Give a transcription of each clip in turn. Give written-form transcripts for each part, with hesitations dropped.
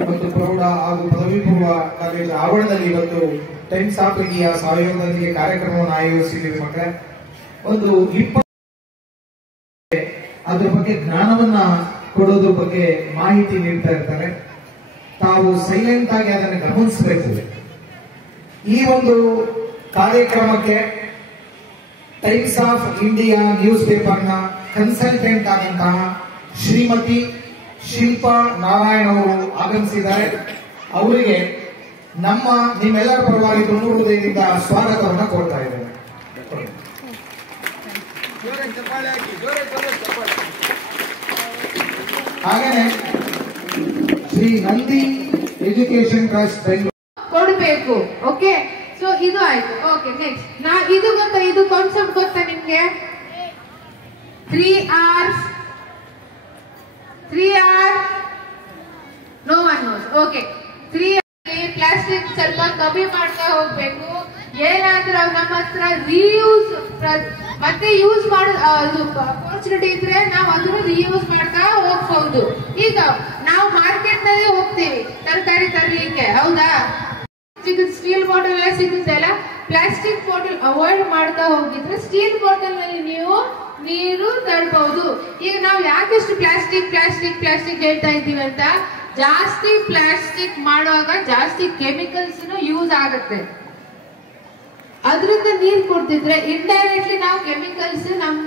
ಮತ್ತು ಪ್ರೌಢ ಹಾಗೂ ಪದವಿ ಪೂರ್ವ ಕಾಲೇಜು ಆವರಣದಲ್ಲಿ ಇವತ್ತು ಟೈಮ್ಸ್ ಆಫ್ ಇಂಡಿಯಾ ಸಹಯೋಗದೊಂದಿಗೆ ಕಾರ್ಯಕ್ರಮವನ್ನು ಆಯೋಜಿಸಿದ್ದೀವಿ. ಮಕ್ಕಳೇ, ಒಂದು 20 ಅದ್ರ ಬಗ್ಗೆ ಜ್ಞಾನವನ್ನ ಕೊಡೋದ್ರ ಬಗ್ಗೆ ಮಾಹಿತಿ ನೀಡ್ತಾ ಇರ್ತಾರೆ. ತಾವು ಸೈಲೆಂಟ್ ಆಗಿ ಅದನ್ನು ಗಮನಿಸಬೇಕು. ಈ ಒಂದು ಕಾರ್ಯಕ್ರಮಕ್ಕೆ ಟೈಮ್ಸ್ ಆಫ್ ಇಂಡಿಯಾ ನ್ಯೂಸ್ ಪೇಪರ್ನ ಕನ್ಸಲ್ಟೆಂಟ್ ಆದಂತಹ ಶ್ರೀಮತಿ ಶಿಲ್ಪಾ ನಾರಾಯಣ್ ಅವರು ಆಗಮಿಸಿದ್ದಾರೆ. ಅವರಿಗೆ ನಿಮ್ಮೆಲ್ಲರ ಪರವಾಗಿ ತುಂಬ ಹೃದಯದಿಂದ ಸ್ವಾಗತವನ್ನು ಕೊಡ್ತಾ ಇದ್ದೇನೆ. ಹಾಗೇನೆ ಶ್ರೀ ನಂದಿ ಎಜುಕೇಶನ್ ಟ್ರಸ್ಟ್ ಬೆಂಗಳೂರು ಕೊಡಬೇಕು. ಓಕೆ, ಸೊ ಇದು ಆಯ್ತು. ಓಕೆ, ನೆಕ್ಸ್ಟ್ ಇದು ಗೊತ್ತಾ, ಇದು ಕಾನ್ಸೆಪ್ಟ್ ಗೊತ್ತಾ ನಿಮ್ಗೆ? 3 R's. No one knows. Okay, 3 plastic ಸ್ವಲ್ಪ ಕಮ್ಮಿ ಮಾಡ್ತಾ ಹೋಗ್ಬೇಕು. ಏನಾದ್ರೂ ನಮ್ಮ ಹತ್ರ ರೀಯೂಸ್ ಮತ್ತೆ ಯೂಸ್ ಮಾಡೋದು ಅಪರ್ಚುನಿಟಿ ಇದ್ರೆ ನಾವು ಅದನ್ನು ರೀಯೂಸ್ ಮಾಡ್ತಾ ಹೋಗ್ಬಹುದು. ಈಗ ನಾವು ಮಾರ್ಕೆಟ್ ನಲ್ಲಿ ಹೋಗ್ತೀವಿ ತರಕಾರಿ ತರಲಿಕ್ಕೆ, ಹೌದಾ? ಸಿಗುತ್ತೆ, ಸ್ಟೀಲ್ ಬಾಟಲ್ ಎಲ್ಲ ಸಿಗುತ್ತೆ ಅಲ್ಲ. ಪ್ಲಾಸ್ಟಿಕ್ ಬಾಟಲ್ ಅವಾಯ್ಡ್ ಮಾಡ್ತಾ ಹೋಗಿದ್ರೆ ಸ್ಟೀಲ್ ಬಾಟಲ್ ನಲ್ಲಿ ನೀವು ನೀರು ತರಬಹುದು. ಈಗ ನಾವು ಯಾಕೆಷ್ಟು ಪ್ಲಾಸ್ಟಿಕ್ ಹೇಳ್ತಾ ಇದ್ದೀವಿ ಅಂತ, ಜಾಸ್ತಿ ಪ್ಲಾಸ್ಟಿಕ್ ಮಾಡುವಾಗ ಜಾಸ್ತಿ ಕೆಮಿಕಲ್ಸ್ ಯೂಸ್ ಆಗುತ್ತೆ. ಅದರಿಂದ ನೀರು ಕೊಡ್ತಿದ್ರೆ ಇಂಡೈರೆಕ್ಟ್ಲಿ ನಾವು ಕೆಮಿಕಲ್ಸ್ ನಮ್ಮ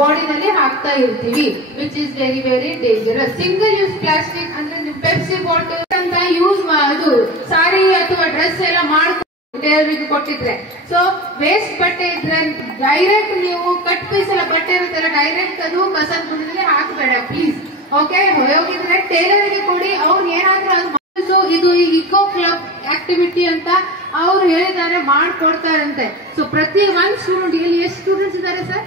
ಬಾಡಿನಲ್ಲಿ ಹಾಕ್ತಾ ಇರ್ತೀವಿ, which is very very dangerous. Single use plastic ಅಂದ್ರೆ ನೀವು ಪೆಪ್ಸಿ ಬಾಟಲ್ ಅಂತ ಯೂಸ್ ಅದು ಸಾರಿ ಅಥವಾ ಡ್ರೆಸ್ ಎಲ್ಲ ಮಾಡ್ಕೊಂಡು ಟೈಲರಿಗೆ ಕೊಟ್ಟಿದ್ರೆ, ಸೊ ವೇಸ್ಟ್ ಬಟ್ಟೆ ಇದ್ರೆ ಡೈರೆಕ್ಟ್ ನೀವು ಕಟ್ ಪೀಸ್ ಎಲ್ಲ ಬಟ್ಟೆ ಇರುತ್ತಲ್ಲ, ಡೈರೆಕ್ಟ್ ಅದು ಕಸದ ಬುಡದಲ್ಲಿ ಹಾಕಬೇಡ ಪ್ಲೀಸ್. ಓಕೆ, ಹೋಗಿದ್ರೆ ಟೈಲರ್ಗೆ ಕೊಡಿ, ಅವ್ರು ಏನಾದ್ರೂ ಅದು. ಸೊ ಇದು ಇಕೋ ಕ್ಲಬ್ ಆಕ್ಟಿವಿಟಿ ಅಂತ ಅವ್ರು ಹೇಳಿದ್ದಾರೆ, ಮಾಡ್ಕೊಡ್ತಾರಂತೆ. ಸೊ ಪ್ರತಿ ಒಂದು ಸ್ಟೂಡೆಂಟ್, ಇಲ್ಲಿ ಎಷ್ಟು ಸ್ಟೂಡೆಂಟ್ಸ್ ಇದ್ದಾರೆ ಸರ್?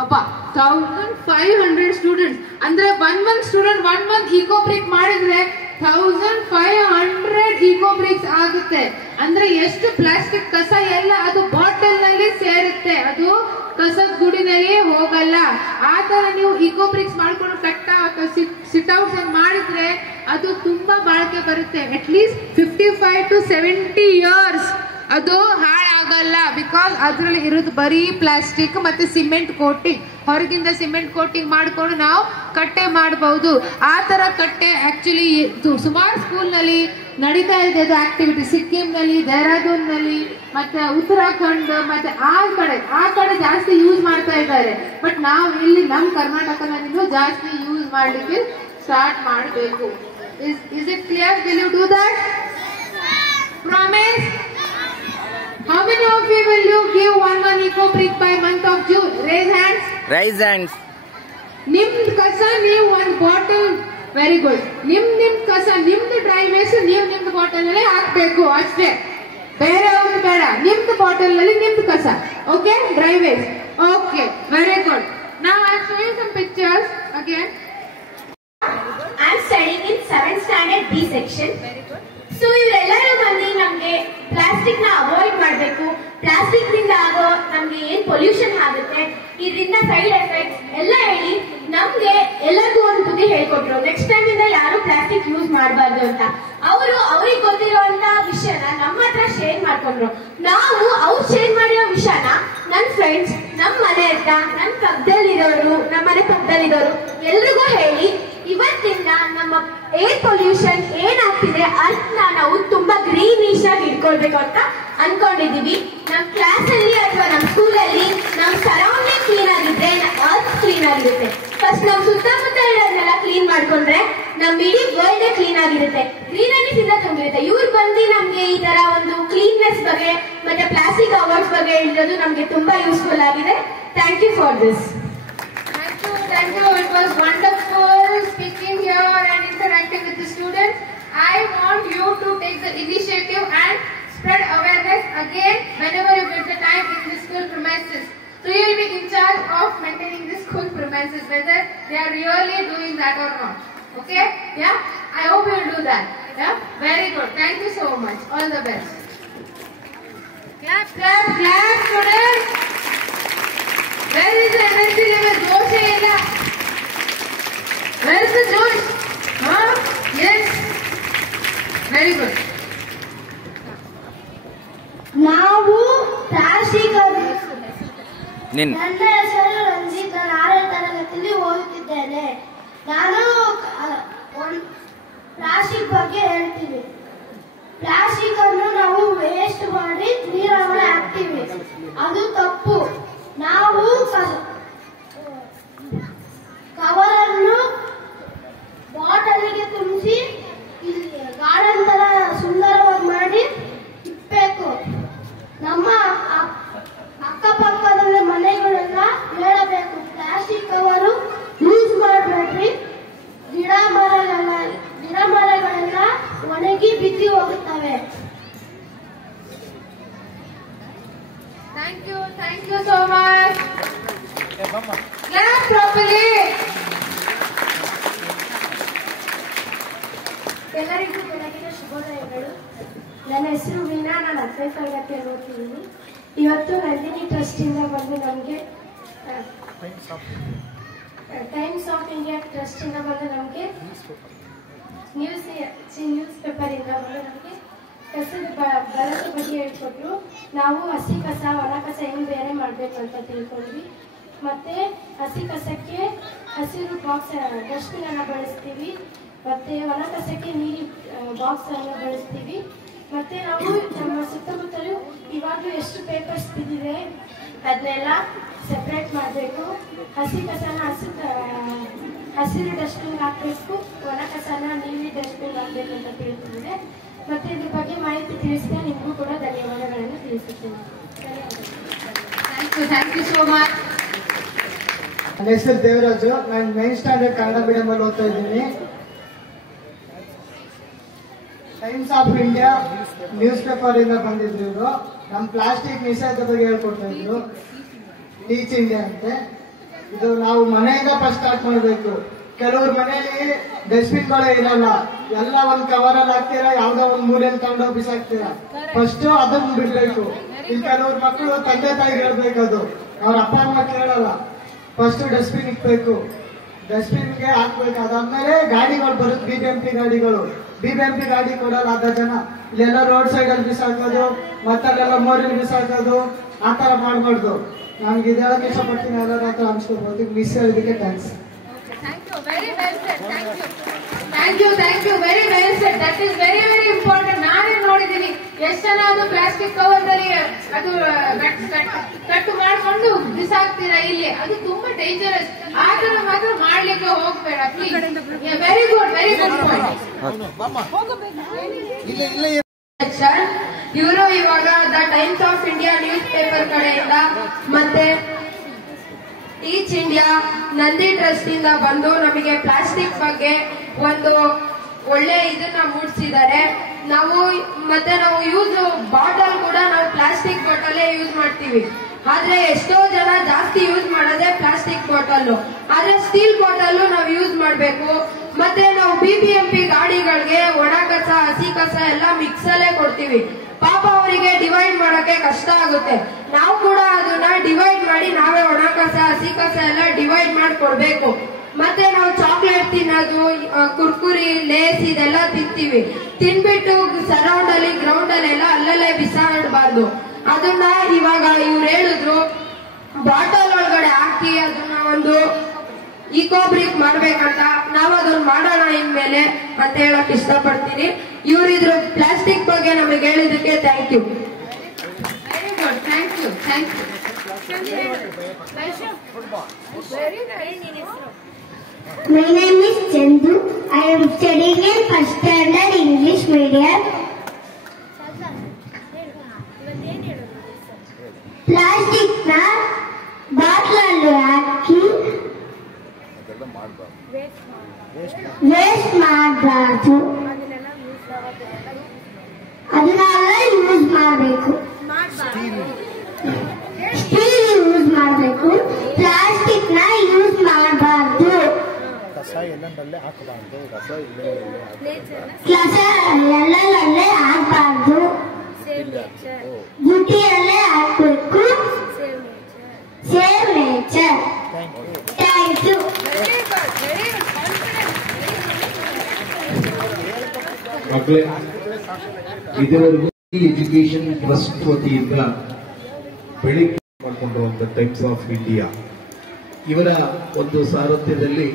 ಅಪ್ಪ 1500 ಸ್ಟೂಡೆಂಟ್ಸ್ ಅಂದ್ರೆ ಒಂದ್ ಸ್ಟೂಡೆಂಟ್ 1 ಮಂತ್ ಇಕೋ ಬ್ರೇಕ್ ಮಾಡಿದ್ರೆ 1500 ಇಕೋ ಬ್ರೇಕ್ಸ್ ಆಗುತ್ತೆ. ಅಂದ್ರೆ ಎಷ್ಟು ಪ್ಲಾಸ್ಟಿಕ್ ಕಸ ಎಲ್ಲ ಅದು ಬಾಟಲ್ ನಲ್ಲಿ ಸೇರುತ್ತೆ, ಅದು ಕಸದ ಗುಡಿನಲ್ಲಿ ಹೋಗಲ್ಲ. ಆ ತರ ನೀವು ಇಕೋ ಬ್ರೇಕ್ಸ್ ಮಾಡ್ಕೊಂಡು ಸಿಟ್ ಔಟ್ಸ್ ಮಾಡಿದ್ರೆ ಅದು ತುಂಬಾ ಬಾಳಿಕೆ ಬರುತ್ತೆ. ಅಟ್ಲೀಸ್ಟ್ 55 to 70 years ಅದು ಹಾಳಾಗಲ್ಲ. ಬಿಕಾಸ್ ಅದ್ರಲ್ಲಿ ಇರೋದು ಬರೀ ಪ್ಲಾಸ್ಟಿಕ್ ಮತ್ತೆ ಸಿಮೆಂಟ್ ಕೋಟಿಂಗ್, ಹೊರಗಿಂದ ಸಿಮೆಂಟ್ ಕೋಟಿಂಗ್ ಮಾಡ್ಕೊಂಡು ನಾವು ಕಟ್ಟೆ ಮಾಡಬಹುದು. ಆ ತರ ಕಟ್ಟೆ ಆಕ್ಚುಲಿ ಸುಮಾರು ಸ್ಕೂಲ್ ನಲ್ಲಿ ನಡೀತಾ ಇದೆ ಅದು ಆಕ್ಟಿವಿಟಿ. ಸಿಕ್ಕಿಂ ನಲ್ಲಿ, ದೇಹರಾದೂನ್ ನಲ್ಲಿ, ಮತ್ತೆ ಉತ್ತರಾಖಂಡ್, ಮತ್ತೆ ಆ ಕಡೆ ಜಾಸ್ತಿ ಯೂಸ್ ಮಾಡ್ತಾ ಇದ್ದಾರೆ. ಬಟ್ ನಾವು ಇಲ್ಲಿ ನಮ್ಮ ಕರ್ನಾಟಕದಲ್ಲಿ ಜಾಸ್ತಿ ಯೂಸ್ ಮಾಡ್ಲಿಕ್ಕೆ ಸ್ಟಾರ್ಟ್ ಮಾಡಬೇಕು. Is it clear? Will you do that? Promise? How many of you will you give one eco brick by month of June? Raise hands. Raise hands. ನಿಮ್ದು ಕಸ ನೀವು ಒಂದು ಬಾಟಲ್, ವೆರಿ ಗುಡ್. ನಿಮ್ದು ಕಸ, ನಿಮ್ದು dry waste ನೀವು ನಿಮ್ದು bottle ನಲ್ಲಿ ಹಾಕ್ಬೇಕು ಅಷ್ಟೇ, ಬೇರೆ ಅವ್ರದ್ದು ಬೇಡ. ನಿಮ್ದು ಬಾಟಲ್ ನಲ್ಲಿ ನಿಮ್ದು ಕಸ. Okay, dry waste. Okay, very good. Now I am showing some pictures again. I am studying in 7th standard B section. So ಇವರೆಲ್ಲರೂ ಬಂದು ನಮ್ಗೆ ಪ್ಲಾಸ್ಟಿಕ್ ನ ಅವಾಯ್ಡ್ ಮಾಡಬೇಕು, ಪ್ಲಾಸ್ಟಿಕ್ ನಿಂದ ಆಗೋ ನಮ್ಗೆ ಏನ್ ಪೊಲ್ಯೂಷನ್ ಆಗುತ್ತೆ, ಇದರಿಂದ ಸೈಡ್ ಎಫೆಕ್ಟ್ಸ್ ಎಲ್ಲ ಹೇಳಿ ನಮ್ಗೆ ಎಲ್ಲರಿಗೂ ಒಂದು ಬುದ್ಧಿ ಹೇಳ್ಕೊಟ್ರು. ನೆಕ್ಸ್ಟ್ ಟೈಮ್ ಇಂದ ಯಾರು ಪ್ಲಾಸ್ಟಿಕ್ ಯೂಸ್ ಮಾಡಬಾರ್ದು ಅಂತ. ಅವರು ಅವ್ರಿಗೆ ಗೊತ್ತಿರುವಂತ ವಿಷಯನ ನಮ್ಮ ಹತ್ರ ಶೇರ್ ಮಾಡ್ಕೊಂಡ್ರು. ನಾವು ಅವ್ರು ಶೇರ್ ಮಾಡಿರೋ ವಿಷಯನ ನನ್ನ ಫ್ರೆಂಡ್ಸ್, ನಮ್ಮ ಮನೆ ಹತ್ರ, ನನ್ನ ಪಕ್ಕದಲ್ಲಿರೋರು, ನಮ್ಮ ಮನೆ ಪಕ್ಕದಲ್ಲಿರೋರು ಎಲ್ರಿಗೂ ಹೇಳಿ ಇವತ್ತಿಂದ ನಮ್ಮ ಏರ್ ಪೊಲ್ಯೂಷನ್ ಏನಾಗ್ತಿದೆ ಅದನ್ನ ನಾವು ತುಂಬಾ ಗ್ರೀನಿಶ್ ಆಗಿ ಇಟ್ಕೊಳ್ಬೇಕು ಅಂತ ಅನ್ಕೊಂಡಿದೀವಿ. ನಮ್ ಕ್ಲಾಸ್ ಅಲ್ಲಿ ಅಥವಾ ನಮ್ ಸ್ಕೂಲ್ ಅಲ್ಲಿ ನಮ್ ಸರೌಂಡಿಂಗ್ ಕ್ಲೀನ್ ಆಗಿದ್ರೆ ಅರ್ತ್ ಕ್ಲೀನ್ ಆಗಿರುತ್ತೆ. ಫಸ್ಟ್ ನಮ್ ಸುತ್ತಮುತ್ತ ಇರೋದನ್ನೆಲ್ಲ ಕ್ಲೀನ್ ಮಾಡ್ಕೊಂಡ್ರೆ ನಮ್ ಇಡೀ ವರ್ಲ್ಡ್ ಕ್ಲೀನ್ ಆಗಿರುತ್ತೆ, ಗ್ರೀನರೀಸ್ ಇಂದ ತುಂಬಿರುತ್ತೆ. ಇವ್ರು ಬಂದು ನಮ್ಗೆ ಈ ತರ ಒಂದು ಕ್ಲೀನ್ನೆಸ್ ಬಗ್ಗೆ ಮತ್ತೆ ಪ್ಲಾಸ್ಟಿಕ್ ಅವಾಯ್ಡ್ಸ್ ಬಗ್ಗೆ ಹೇಳಿರೋದು ನಮ್ಗೆ ತುಂಬಾ ಯೂಸ್ಫುಲ್ ಆಗಿದೆ. Thank you for this. Thank you. It was wonderful speaking here and interacting with the students. I want you to take the initiative and spread awareness again whenever you get the time in the school premises. So you will be in charge of maintaining the school premises, whether they are really doing that or not. Okay? Yeah? I hope you will do that. Yeah? Very good. Thank you so much. All the best. Clap, clap, clap, students. Where is the energy level? Josh illa. Where is the Josh? ನನ್ನ ಹೆಸರು ರಂಜಿತ್. ನಾನು 6ನೇ ತರಗತಿಯಲ್ಲಿ ಓದುತ್ತಿದ್ದೇನೆ. ನಾನು plastic ಬಗ್ಗೆ ಹೇಳ್ತೀನಿ. Plastic ಅನ್ನು ನಾವು ವೇಸ್ಟ್ ಮಾಡಿ ನೀರನ್ನು ಹಾಕ್ತೀವಿ, ಅದು ತಪ್ಪು. ನಾವು ಕವರನ್ನು ಬಾಟಲಿಗೆ ತುಂಬಿಸಿ ಗಾರ್ಡನ್ ತರ ಸುಂದರವಾಗಿ ಮಾಡಿ ಇಡಬೇಕು. ನಮ್ಮ ಅಕ್ಕಪಕ್ಕದ ಮನೆಗಳೆಲ್ಲ ಹೇಳಬೇಕು, ಪ್ಲಾಸ್ಟಿಕ್ ಕವರು ಯೂಸ್ ಮಾಡಬೇಡ್ರಿ. ಗಿಡ ಮರಗಳೆಲ್ಲ ಒಣಗಿ ಬಿದ್ದು ಹೋಗುತ್ತವೆ. Thank you so much. Properly. ಎಲ್ಲರಿಗೂ ಬೆಳಗಿನ ಶುಭೋದಯಗಳು. ನನ್ನ ಹೆಸರು ವೀಣಾ. ನಾನು 10ನೇ ತರಗತಿಯಲ್ಲಿ ಓದ್ತಿದ್ದೀನಿ. ಇವತ್ತು ನಂದಿನಿ ಟ್ರಸ್ಟ್ ಇಂದ ಬಂದು ನಮಗೆ ಟೈಮ್ಸ್ ಆಫ್ ಇಂಡಿಯಾ ಟ್ರಸ್ಟ್ ಇಂದ ಬಂದು ನಮಗೆ ನ್ಯೂಸ್ ಪೇಪರ್ ಇಂದ ಬಂದು ನಮಗೆ ಕಸದ ಬಳಕೆ ಬಗ್ಗೆ ಹೇಳ್ಕೊಟ್ರು. ನಾವು ಹಸಿ ಕಸ ಒಣ ಕಸ ಹೆಂಗ್ ಬೇರೆ ಮಾಡ್ಬೇಕು ಅಂತ ತಿಳ್ಕೊಂಡ್ವಿ. ಮತ್ತೆ ಹಸಿ ಕಸಕ್ಕೆ ಹಸಿರು ಬಾಕ್ಸ್ ಡಸ್ಟ್ಬಿನ್ ಅನ್ನ ಬಳಸ್ತೀವಿ. ಮತ್ತೆ ಒಣ ಕಸಕ್ಕೆ ನೀರಿ ಬಾಕ್ಸ್ ಅನ್ನು ಬಳಸ್ತೀವಿ. ಮತ್ತೆ ನಾವು ನಮ್ಮ ಸುತ್ತಮುತ್ತಲು ಇವಾಗಲೂ ಎಷ್ಟು ಪೇಪರ್ಸ್ ಬಿದ್ದಿದೆ ಅದನ್ನೆಲ್ಲ ಸೆಪರೇಟ್ ಮಾಡಬೇಕು. ಹಸಿ ಕಸನ ಹಸಿರು ಡಸ್ಟ್ಬಿನ್ ಹಾಕಬೇಕು, ಒಣ ಕಸನ ನೀಲಿ ಡಸ್ಟ್ಬಿನ್ ಹಾಕಬೇಕು ಅಂತ ತಿಳಿದಿದೆ. ಮತ್ತೆ ಇದ್ರ ಬಗ್ಗೆ ಮಾಹಿತಿ ತಿಳಿಸಿದ ನಿಮಗೂ ಕೂಡ ಧನ್ಯವಾದಗಳನ್ನು ತಿಳಿಸುತ್ತೇನೆ. Thank you so much. ನನ್ನ ಹೆಸರು ದೇವರಾಜು. ನಾನು 9th ಸ್ಟ್ಯಾಂಡರ್ಡ್ ಕನ್ನಡ ಮೀಡಿಯಂ ಅಲ್ಲಿ ಓದ್ತಾ ಇದ್ದೀನಿ. Times of India news paper ಇಂದ ಬಂದಿದ್ರು ಇವರು. ನಮ್ಮ ಪ್ಲಾಸ್ಟಿಕ್ ನಿಷೇಧ ಬಗ್ಗೆ ಹೇಳ್ಕೊಡ್ತಾ ಇದ್ರು. ಟೀಚ್ ಇಂಡಿಯಾ ಅಂತೆ. ಇದು ನಾವು ಮನೆಯಿಂದ ಫಸ್ಟ್ ಸ್ಟಾರ್ಟ್ ಮಾಡಬೇಕು. ಕೆಲವ್ರ ಮನೆಯಲ್ಲಿ ಡಸ್ಟ್ಬಿನ್ ಗಳೇ ಇರಲ್ಲ, ಎಲ್ಲ ಒಂದ್ ಕವರ್ ಅಲ್ಲಿ ಹಾಕ್ತೀರಾ, ಯಾವ್ದೋ ಒಂದ್ ಮೂಲೆಯಲ್ಲಿ ತಗೊಂಡೋಗಿ ಬಿಸಾಕ್ತೀರಾ. ಫಸ್ಟ್ ಅದನ್ನ ಬಿಡ್ಬೇಕು. ಇಲ್ಲಿ ಕೆಲವ್ರ ಮಕ್ಕಳು ತಂದೆ ತಾಯಿ ಹೇಳ್ಬೇಕು, ಅದು ಅವ್ರ ಅಪ್ಪ ಅಮ್ಮ ಕೇಳಲ್ಲ. ಫಸ್ಟ್ ಡಸ್ಟ್ಬಿನ್ ಇಕ್ಬೇಕು, ಡಸ್ಟ್ಬಿನ್ಗೆ ಹಾಕ್ಬೇಕು. ಅದಾದ್ಮೇಲೆ ಗಾಡಿಗಳು ಬರುತ್ತೆ, ಬಿಬಿಎಂಪಿ ಗಾಡಿಗಳು. ಬಿಬಿಎಂಪಿ ಗಾಡಿ ಕೊಡಲ್ಲ ಅರ್ಧ ಜನ. ಇಲ್ಲೆಲ್ಲ ರೋಡ್ ಸೈಡ್ ಅಲ್ಲಿ ಬಿಸಾಕೋದು, ಮತ್ತಲ್ಲೆಲ್ಲ ಮೋರಿಲಿ ಬಿಸಾಕೋದು, ಆತರ ಮಾಡ್ಬಾರ್ದು. ನನ್ಗೆ ಇದು ಹೇಳಕ್ ಇಷ್ಟಪಡ್ತೀನಿ. ಎಲ್ಲರ ಹತ್ರ ಅನ್ಸ್ಕೊಳ್ಬೋದು. ಮಿಸ್ ಹೇಳಿದಕ್ಕೆ thanks. Very well said. Thank you very well said. That is very important. ನಾನೇ ನೋಡಿದ್ದೀನಿ ಎಷ್ಟು ಜನ ಅದು ಪ್ಲಾಸ್ಟಿಕ್ ಕವರ್ ದಲ್ಲಿ ಅದು ಕಟ್ಟು ಮಾಡ್ಕೊಂಡು ಬಿಸಾಕ್ತೀರಾ ಇಲ್ಲಿ. ಅದು ತುಂಬಾ ಡೇಂಜರಸ್. ಆತರ ಮಾತ್ರ ಮಾಡ್ಲಿಕ್ಕೆ ಹೋಗ್ಬೇಡ ಪ್ಲೀಸ್. ವೆರಿ ಗುಡ್ ಇವರು ಇವಾಗ the times of India news paper ಕಡೆಯಿಂದ ಮತ್ತೆ ಟೀಚ್ ಇಂಡಿಯಾ ನಂದಿ ಟ್ರಸ್ಟ್ ಇಂದ ಬಂದು ನಮಗೆ ಪ್ಲಾಸ್ಟಿಕ್ ಬಗ್ಗೆ ಒಂದು ಒಳ್ಳೆ ಇದನ್ನ ಮೂಡಿಸಿದ್ದಾರೆ. ನಾವು ಯೂಸ್ ಬಾಟಲ್ ಕೂಡ ನಾವು ಪ್ಲಾಸ್ಟಿಕ್ ಬಾಟಲ್ ಯೂಸ್ ಮಾಡ್ತೀವಿ. ಆದ್ರೆ ಎಷ್ಟೋ ಜನ ಜಾಸ್ತಿ ಯೂಸ್ ಮಾಡೋದೇ ಪ್ಲಾಸ್ಟಿಕ್ ಬಾಟಲ್. ಆದ್ರೆ ಸ್ಟೀಲ್ ಬಾಟಲ್ ನಾವು ಯೂಸ್ ಮಾಡಬೇಕು. ಮತ್ತೆ ನಾವು ಬಿಬಿಎಂಪಿ ಗಾಡಿಗಳಿಗೆ ಒಣ ಕಸ ಹಸಿ ಕಸ ಎಲ್ಲ ಮಿಕ್ಸ್ ಅಲ್ಲೇ ಕೊಡ್ತೀವಿ. ಪಾಪ ಅವರಿಗೆ ಡಿವೈಡ್ ಮಾಡಕ್ಕೆ ಕಷ್ಟ ಆಗುತ್ತೆ. ನಾವು ಕೂಡ ಅದನ್ನ ಡಿವೈಡ್ ಮಾಡಿ ನಾವೇ ಒಣ ಕಸ ಹಸಿ ಕಸ ಎಲ್ಲ ಡಿವೈಡ್ ಮಾಡಿ ಕೊಡ್ಬೇಕು. ಮತ್ತೆ ನಾವು ಚಾಕ್ಲೇಟ್ ತಿನ್ನೋದು, ಕುರ್ಕುರಿ, ಲೇಸ್ ಇದೆಲ್ಲ ತಿಂತೀವಿ. ತಿನ್ಬಿಟ್ಟು ಸರೌಂಡ್ ಅಲ್ಲಿ ಗ್ರೌಂಡ್ ಅಲ್ಲೆಲ್ಲ ಅಲ್ಲಲ್ಲೇ ಬಿಸಾಡಬಾರ್ದು. ಅದನ್ನ ಇವಾಗ ಇವ್ರು ಹೇಳಿದ್ರು ಬಾಟಲ್ ಒಳಗಡೆ ಹಾಕಿ ಅದನ್ನ ಒಂದು ಈಕೋ ಬ್ರಿಕ್ ಮಾಡ್ಬೇಕಂತ. ನಾವು ಅದನ್ನ ಮಾಡೋಣ ಇನ್ಮೇಲೆ ಅಂತ ಹೇಳಕ್ ಇಷ್ಟಪಡ್ತೀನಿ. ಇವ್ರಿದ್ರು ಪ್ಲಾಸ್ಟಿಕ್ ಬಗ್ಗೆ ನಮಗೆ ಹೇಳಿದಕ್ಕೆ thank you. Very good. Thank you. My name is Chandu. I am studying in 1st standard English medium. Plastic ನ ಬಾಟ್ಲಲ್ಲಿ ಹಾಕಿ ವೇಸ್ಟ್ ಮಾಡಬಾರ್ದು. ಅದನ್ನೆಲ್ಲ ಯೂಸ್ ಮಾಡಬೇಕು. ಸ್ಟೀಲ್ ಯೂಸ್ ಮಾಡಬೇಕು. ಪ್ಲಾಸ್ಟಿಕ್ ನ ಯೂಸ್ ಮಾಡಬಾರ್ದು. ಕಸ ಎಲ್ಲೆಲ್ಲೇ ಹಾಕಬಾರ್ದು. ಬುಟ್ಟಿಯಲ್ಲೇ ಹಾಕಬೇಕು. Save nature. Thank you. ಮಕ್ಕಳೇ, ಇದುವರೆಗೂ ಎಜುಕೇಶನ್ ಟ್ರಸ್ಟ್ ವತಿಯಿಂದ ಬೆಳಿಗ್ಗೆ ಮಾಡಿಕೊಂಡಿರುವಂಥ ಟೈಮ್ಸ್ ಆಫ್ ಇಂಡಿಯಾ ಇವರ ಒಂದು ಸಾರಥ್ಯದಲ್ಲಿ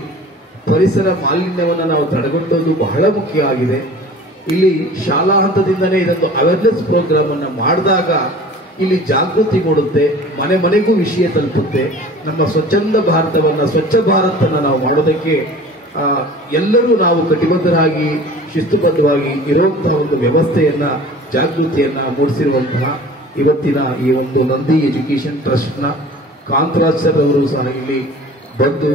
ಪರಿಸರ ಮಾಲಿನ್ಯವನ್ನು ನಾವು ತಡೆಗಟ್ಟುವುದು ಬಹಳ ಮುಖ್ಯ ಆಗಿದೆ. ಇಲ್ಲಿ ಶಾಲಾ ಹಂತದಿಂದನೇ ಇದೊಂದು ಅವೇರ್ನೆಸ್ ಪ್ರೋಗ್ರಾಮ್ ಅನ್ನು ಮಾಡಿದಾಗ ಇಲ್ಲಿ ಜಾಗೃತಿ ಮೂಡುತ್ತೆ, ಮನೆ ಮನೆಗೂ ವಿಷಯ ತಲುಪುತ್ತೆ. ನಮ್ಮ ಸ್ವಚ್ಛಂದ ಭಾರತವನ್ನು, ಸ್ವಚ್ಛ ಭಾರತವನ್ನು ನಾವು ಮಾಡೋದಕ್ಕೆ ಎಲ್ಲರೂ ನಾವು ಕಟಿಬದ್ಧರಾಗಿ ಶಿಸ್ತುಬದ್ಧವಾಗಿ ಇರುವಂತಹ ಒಂದು ವ್ಯವಸ್ಥೆಯನ್ನ, ಜಾಗೃತಿಯನ್ನ ಮೂಡಿಸಿರುವಂತಹ ಇವತ್ತಿನ ಈ ಒಂದು ನಂದಿ ಎಜುಕೇಶನ್ ಟ್ರಸ್ಟ್ನ ಕಾಂತರಾಜ್ ಸರ್ ಅವರು ಸಹ ಇಲ್ಲಿ ಬಂದು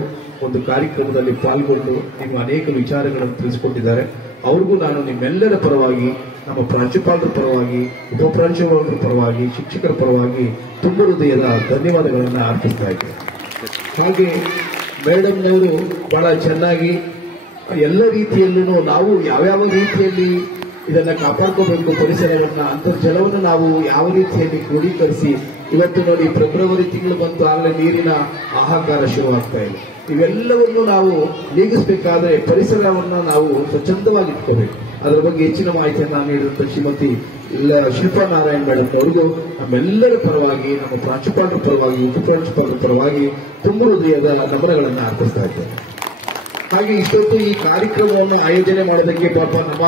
ಒಂದು ಕಾರ್ಯಕ್ರಮದಲ್ಲಿ ಪಾಲ್ಗೊಂಡು ನಿಮ್ಮ ಅನೇಕ ವಿಚಾರಗಳನ್ನು ತಿಳಿಸಿಕೊಟ್ಟಿದ್ದಾರೆ. ಅವ್ರಿಗೂ ನಾನು ನಿಮ್ಮೆಲ್ಲರ ಪರವಾಗಿ, ನಮ್ಮ ಪ್ರಾಂಶುಪಾಲರ ಪರವಾಗಿ, ಉಪಪ್ರಾಂಶುಪಾಲರ ಪರವಾಗಿ, ಶಿಕ್ಷಕರ ಪರವಾಗಿ ತುಂಬ ಹೃದಯದ ಧನ್ಯವಾದಗಳನ್ನು ಅರ್ಪಿಸ್ತಾ ಇದ್ದೇನೆ. ಹಾಗೆ ಮೇಡಮ್ನವರು ಬಹಳ ಚೆನ್ನಾಗಿ ಎಲ್ಲ ರೀತಿಯಲ್ಲೂ ನಾವು ಯಾವ್ಯಾವ ರೀತಿಯಲ್ಲಿ ಇದನ್ನ ಕಾಪಾಡ್ಕೋಬೇಕು, ಪರಿಸರವನ್ನ, ಅಂತರ್ಜಲವನ್ನು ನಾವು ಯಾವ ರೀತಿಯಲ್ಲಿ ಕ್ರೋಢೀಕರಿಸಿ, ಇವತ್ತು ನೋಡಿ ಫೆಬ್ರವರಿ ತಿಂಗಳು ಬಂತು, ಆಗಲೇ ನೀರಿನ ಹಾಹಾಕಾರ ಶುರುವಾಗ್ತಾ ಇದೆ. ಇವೆಲ್ಲವನ್ನು ನಾವು ನೀಗಿಸಬೇಕಾದ್ರೆ ಪರಿಸರವನ್ನ ನಾವು ಸ್ವಚ್ಛಂದವಾಗಿ ಇಟ್ಕೋಬೇಕು. ಅದರ ಬಗ್ಗೆ ಹೆಚ್ಚಿನ ಮಾಹಿತಿಯನ್ನು ನೀಡಿದಂತ ಶ್ರೀಮತಿ ಶಿಲ್ಪಾ ನಾರಾಯಣ್ ಮೇಡಮ್ ಅವರಿಗೂ ನಮ್ಮೆಲ್ಲರ ಪರವಾಗಿ, ನಮ್ಮ ಪ್ರಾಂಶುಪಾಲರ ಪರವಾಗಿ, ಉಪಪ್ರಾಂಶುಪಾಲರ ಪರವಾಗಿ ತುಂಬ ಹೃದಯದ ನಮನಗಳನ್ನು ಅರ್ಪಿಸ್ತಾ ಇದ್ದೇನೆ. ಹಾಗೆ ಇಷ್ಟೊತ್ತು ಈ ಕಾರ್ಯಕ್ರಮವನ್ನು ಆಯೋಜನೆ ಮಾಡೋದಕ್ಕೆ ಪಾಪ ನಮ್ಮ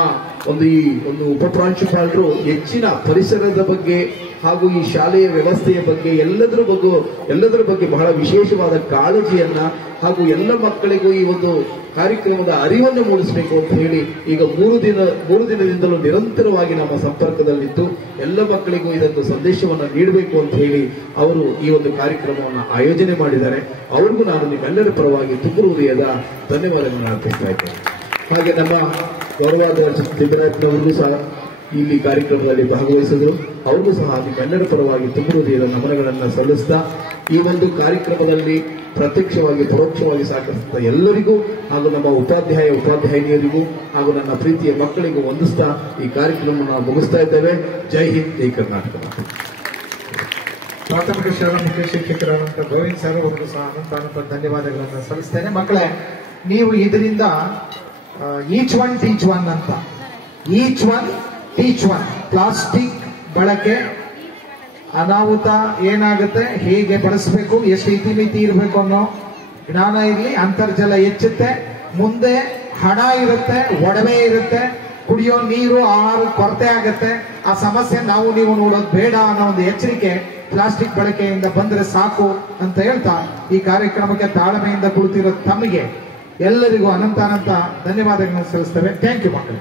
ಒಂದು ಉಪಪ್ರಾಂಶುಪಾಲರು ಹೆಚ್ಚಿನ ಪರಿಸರದ ಬಗ್ಗೆ ಹಾಗೂ ಈ ಶಾಲೆಯ ವ್ಯವಸ್ಥೆಯ ಬಗ್ಗೆ ಎಲ್ಲದರ ಬಗ್ಗೆ ಬಹಳ ವಿಶೇಷವಾದ ಕಾಳಜಿಯನ್ನ ಹಾಗೂ ಎಲ್ಲ ಮಕ್ಕಳಿಗೂ ಈ ಒಂದು ಕಾರ್ಯಕ್ರಮದ ಅರಿವನ್ನು ಮೂಡಿಸಬೇಕು ಅಂತ ಹೇಳಿ ಈಗ ಮೂರು ದಿನದಿಂದಲೂ ನಿರಂತರವಾಗಿ ನಮ್ಮ ಸಂಪರ್ಕದಲ್ಲಿದ್ದು ಎಲ್ಲ ಮಕ್ಕಳಿಗೂ ಇದೊಂದು ಸಂದೇಶವನ್ನು ನೀಡಬೇಕು ಅಂತ ಹೇಳಿ ಅವರು ಈ ಒಂದು ಕಾರ್ಯಕ್ರಮವನ್ನು ಆಯೋಜನೆ ಮಾಡಿದ್ದಾರೆ. ಅವ್ರಿಗೂ ನಾನು ನಿಮ್ಮೆಲ್ಲರ ಪರವಾಗಿ ತುಂಬ ಹೃದಯದ ಧನ್ಯವಾದಗಳನ್ನು ಅರ್ಪಿಸ್ತಾ ಇದ್ದೇನೆ. ಹಾಗೆ ನಮ್ಮ ಗೌರವಾದ ಸಿದ್ದರಾಜ್ನವರಿಗೂ ಸಹ ಇಲ್ಲಿ ಕಾರ್ಯಕ್ರಮದಲ್ಲಿ ಭಾಗವಹಿಸಿದ್ರು. ಅವ್ರಿಗೂ ಸಹ ನಿಮ್ಮೆಲ್ಲರ ಪರವಾಗಿ ತುಂಬ ಹೃದಯದ ನಮನಗಳನ್ನು ಸಲ್ಲಿಸ್ತಾ ಈ ಒಂದು ಕಾರ್ಯಕ್ರಮದಲ್ಲಿ ಪ್ರತ್ಯಕ್ಷವಾಗಿ ಪರೋಕ್ಷವಾಗಿ ಸಹಕರಿಸಿದ ಎಲ್ಲರಿಗೂ ಹಾಗೂ ನಮ್ಮ ಉಪಾಧ್ಯಾಯಿನಿಯರಿಗೂ ಹಾಗೂ ನನ್ನ ಪ್ರೀತಿಯ ಮಕ್ಕಳಿಗೂ ವಂದಿಸ್ತಾ ಈ ಕಾರ್ಯಕ್ರಮ ನಾವು ಮುಗಿಸ್ತಾ ಇದ್ದೇವೆ. ಜೈ ಹಿಂದ್, ಜೈ ಕರ್ನಾಟಕ. ಪ್ರಾಥಮಿಕ ಶಾಲಾ ಮುಖ್ಯ ಶಿಕ್ಷಕರಾದಂಥ ಗೋವಿಂದ್ ಸರ್ ಅವರಿಗೂ ಸಹ ಅನಂತ ಧನ್ಯವಾದಗಳನ್ನು ಸಲ್ಲಿಸ್ತೇನೆ. ಮಕ್ಕಳೇ, ನೀವು ಇದರಿಂದ ಈಚ್ ಒನ್ ಟೀಚ್ ಒನ್ ಅಂತ, each one teach one, plastic ಬಳಕೆ ಅನಾಹುತ ಏನಾಗುತ್ತೆ, ಹೇಗೆ ಬಳಸಬೇಕು, ಎಷ್ಟು ಇತಿಮಿತಿ ಇರಬೇಕು ಅನ್ನೋ ಜ್ಞಾನ ಇರಲಿ. ಅಂತರ್ಜಲ ಹೆಚ್ಚುತ್ತೆ, ಮುಂದೆ ಹಣ ಇರುತ್ತೆ, ಒಡವೆ ಇರುತ್ತೆ, ಕುಡಿಯೋ ನೀರು, ಆಹಾರ ಕೊರತೆ ಆಗುತ್ತೆ. ಆ ಸಮಸ್ಯೆ ನಾವು ನೀವು ನೋಡೋದು ಬೇಡ ಅನ್ನೋ ಒಂದು ಎಚ್ಚರಿಕೆ ಪ್ಲಾಸ್ಟಿಕ್ ಬಳಕೆಯಿಂದ ಬಂದ್ರೆ ಸಾಕು ಅಂತ ಹೇಳ್ತಾ ಈ ಕಾರ್ಯಕ್ರಮಕ್ಕೆ ತಾಳ್ಮೆಯಿಂದ ಕುಳಿತಿರೋ ತಮಗೆ ಎಲ್ಲರಿಗೂ ಅನಂತ ಧನ್ಯವಾದಗಳನ್ನು ಸಲ್ಲಿಸ್ತೇವೆ. ಥ್ಯಾಂಕ್ ಯು ಮಕ್ಕಳು.